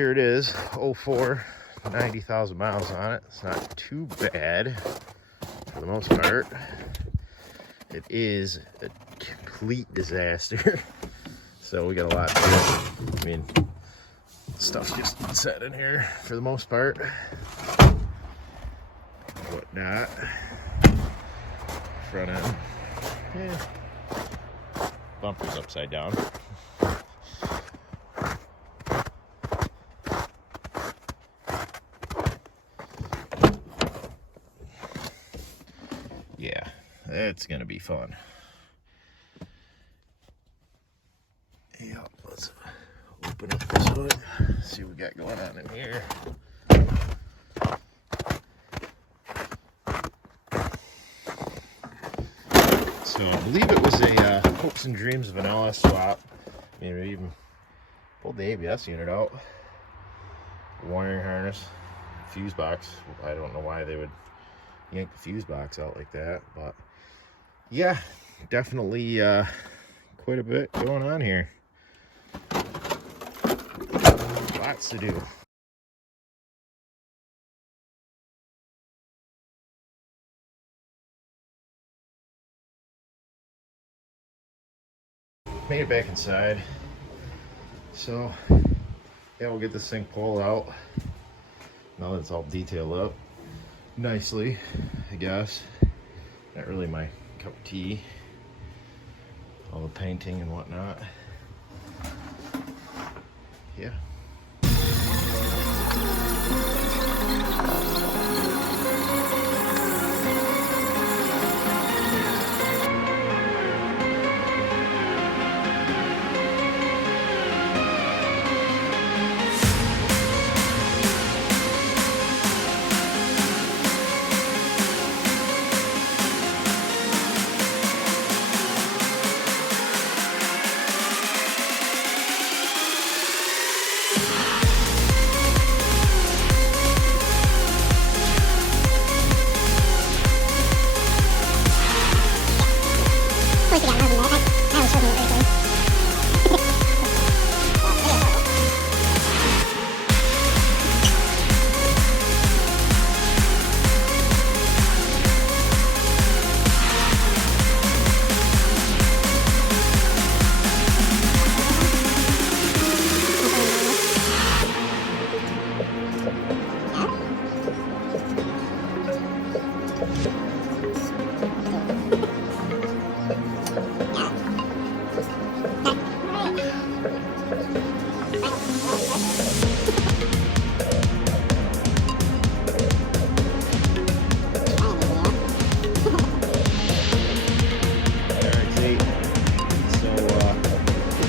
here it is, 04, 90,000 miles on it. It's not too bad for the most part. It is a complete disaster. So we got a lot to do. I mean, stuff's just set in here for the most part. Whatnot. Front end. Yeah. Bumper's upside down. Yeah, that's gonna be fun. Yeah, let's open up this hood, see what we got going on in here. So I believe it was a hopes and dreams of an LS swap. Maybe even pulled the ABS unit out. Wiring harness, fuse box. I don't know why they would yank the fuse box out like that, but yeah, definitely quite a bit going on here. Lots to do. Made it back inside. So yeah, we'll get this thing pulled out now that it's all detailed up nicely, I guess. Not really my cup of tea, all the painting and whatnot. Yeah.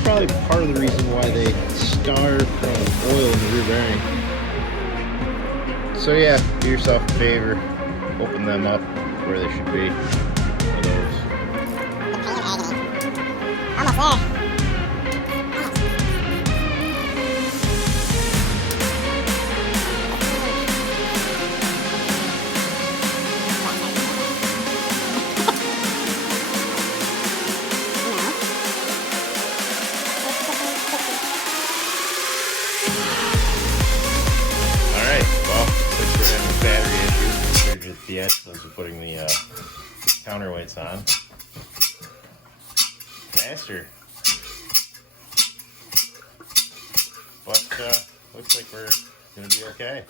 Probably part of the reason why they starved from oil in the rear bearing. So yeah, do yourself a favor, open them up where they should be. One of those. Almost there. Those are putting the counterweights on. Faster. But looks like we're going to be okay.